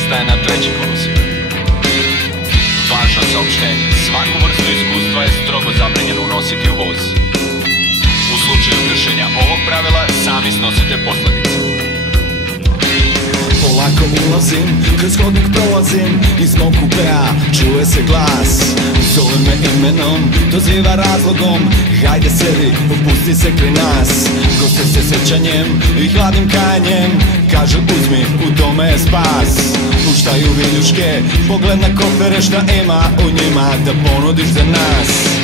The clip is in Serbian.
prestaje na treći kolosijek. Važno saopštenje, svaku vrstu iskustva je strogo zabranjeno unositi u voz. U slučaju kršenja ovog pravila sami snosite posledice. Polako ulazim, kroz hodnik prolazim, iz mog kupea čuje se glas. Zove me imenom, doziva razlogom, hajde sedi, opusti se kraj nas. Goste se sećanjem i hladnim kajanjem, kaže uzmi, u tome je spas. Puštaju viljuške, pogled na kofere šta ima u njima da ponudiš za nas.